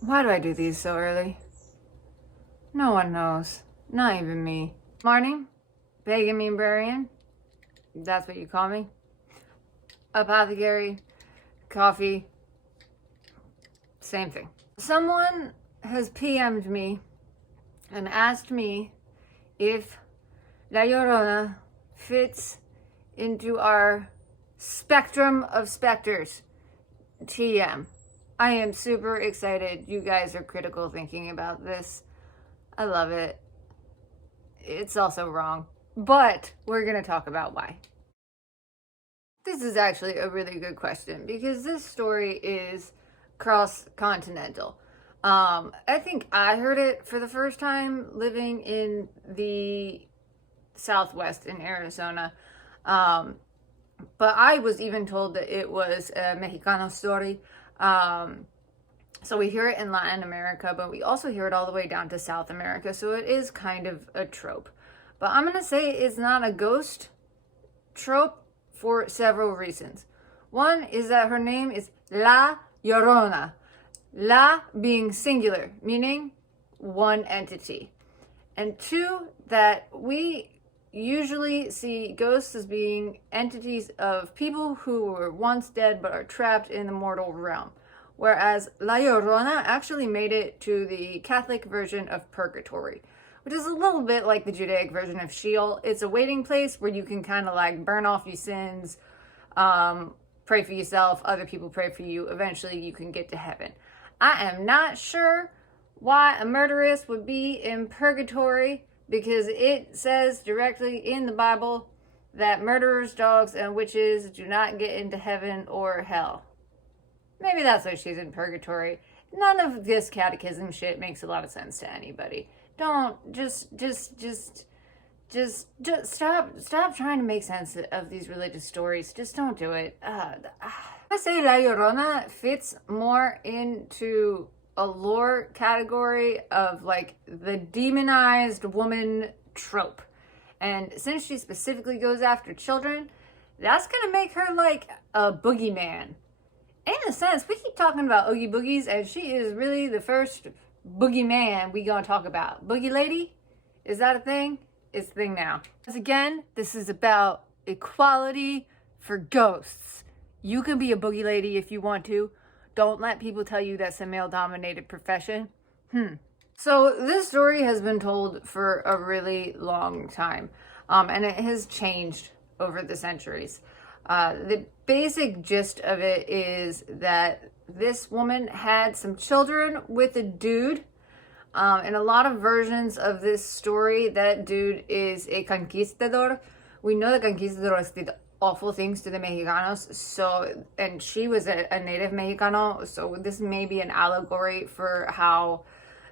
Why do I do these so early? No one knows. Not even me. Morning, pagan librarian. That's what you call me. Apothecary, coffee, same thing. Someone has PM'd me and asked me if La Llorona fits into our spectrum of specters. TM. I am super excited you guys are critical thinking about this. I love it. It's also wrong, but we're going to talk about why. This is actually a really good question because this story is cross-continental. I think I heard it for the first time living in the Southwest in Arizona. But I was even told that it was a Mexicano story. So we hear it in Latin America, but we also hear it all the way down to South America. So it is kind of a trope. But I'm going to say it's not a ghost trope for several reasons. One is that her name is La Llorona. La being singular, meaning one entity. And two, that we usually see ghosts as being entities of people who were once dead but are trapped in the mortal realm. Whereas La Llorona actually made it to the Catholic version of purgatory, which is a little bit like the Judaic version of Sheol. It's a waiting place where you can kind of like burn off your sins, pray for yourself, other people pray for you. Eventually you can get to heaven. I am not sure why a murderess would be in purgatory, because it says directly in the Bible that murderers, dogs, and witches do not get into heaven or hell. Maybe that's why she's in purgatory. None of this catechism shit makes a lot of sense to anybody. Don't just stop trying to make sense of these religious stories. Just don't do it. I say La Llorona fits more into a lore category of like the demonized woman trope. And since she specifically goes after children, that's gonna make her like a boogeyman. In a sense, we keep talking about Oogie Boogies, and she is really the first boogeyman we gonna talk about. Boogie Lady? Is that a thing? It's a thing now. Because again, this is about equality for ghosts. You can be a boogie lady if you want to. Don't let people tell you that's a male-dominated profession. So this story has been told for a really long time, and it has changed over the centuries. The basic gist of it is that this woman had some children with a dude. In a lot of versions of this story, that dude is a conquistador. We know the conquistadors did awful things to the Mexicanos, and she was a native Mexicano, so this may be an allegory for how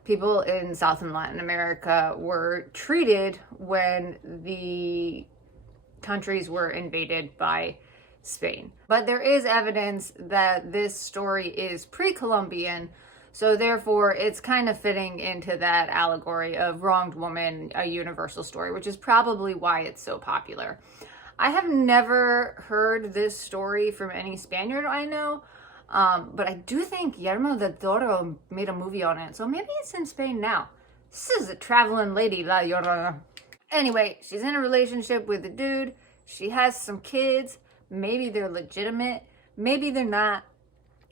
people in South and Latin America were treated when the countries were invaded by Spain. But there is evidence that this story is pre-Columbian, so therefore it's kind of fitting into that allegory of wronged woman, a universal story, which is probably why it's so popular. I have never heard this story from any Spaniard I know, but I do think Guillermo del Toro made a movie on it, so maybe it's in Spain now. This is a traveling lady, La Llorona. Anyway, she's in a relationship with a dude. She has some kids. Maybe they're legitimate. Maybe they're not.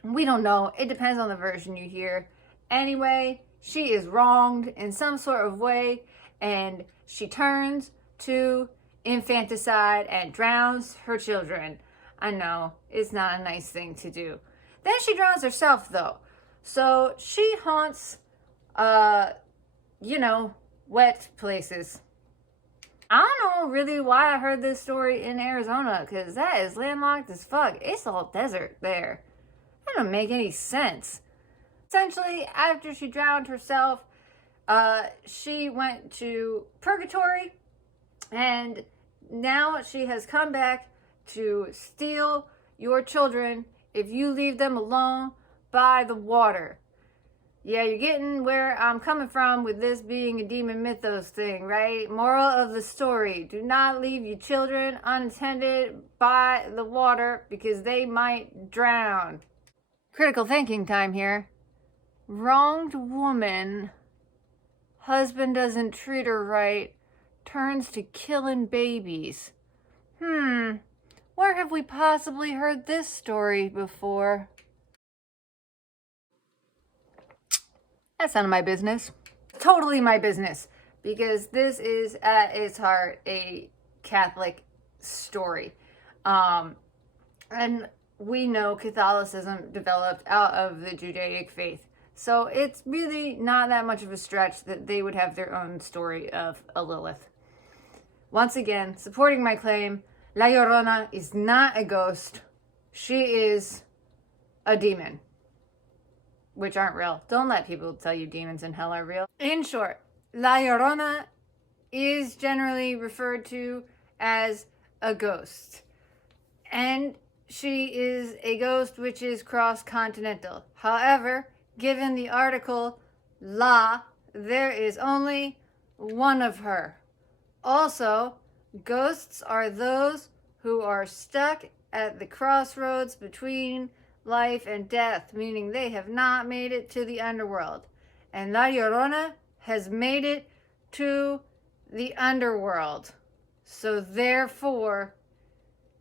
We don't know. It depends on the version you hear. Anyway, she is wronged in some sort of way, and she turns to infanticide and drowns her children. I know, it's not a nice thing to do. Then she drowns herself, though. So she haunts, wet places. I don't know really why I heard this story in Arizona, because that is landlocked as fuck. It's all desert there. That doesn't make any sense. Essentially, after she drowned herself, she went to purgatory, and now she has come back to steal your children if you leave them alone by the water. Yeah, you're getting where I'm coming from with this being a demon mythos thing, right? Moral of the story, do not leave your children unattended by the water because they might drown. Critical thinking time here. wronged woman, husband doesn't treat her right, turns to killing babies. Where have we possibly heard this story before? That's none of my business. Totally my business, because this is at its heart a Catholic story. And we know Catholicism developed out of the Judaic faith. So it's really not that much of a stretch that they would have their own story of a Lilith. Once again, supporting my claim, La Llorona is not a ghost. She is a demon, which aren't real. Don't let people tell you demons in hell are real. In short, La Llorona is generally referred to as a ghost. And she is a ghost which is cross-continental. However, given the article La, there is only one of her. Also, ghosts are those who are stuck at the crossroads between life and death, meaning they have not made it to the underworld. And La Llorona has made it to the underworld. So therefore,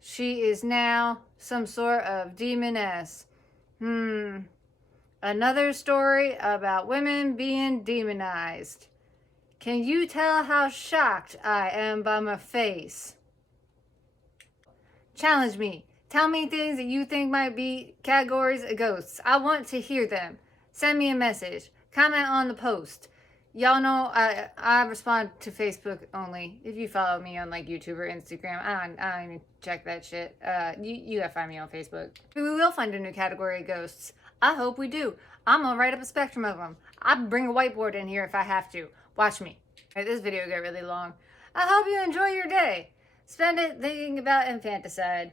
she is now some sort of demoness. Another story about women being demonized. Can you tell how shocked I am by my face? Challenge me. Tell me things that you think might be categories of ghosts. I want to hear them. Send me a message. Comment on the post. Y'all know I respond to Facebook only. If you follow me on like YouTube or Instagram, I don't even check that shit. You gotta find me on Facebook. We will find a new category of ghosts. I hope we do. I'm gonna write up a spectrum of them. I'll bring a whiteboard in here if I have to. Watch me. All right, this video got really long. I hope you enjoy your day. Spend it thinking about infanticide.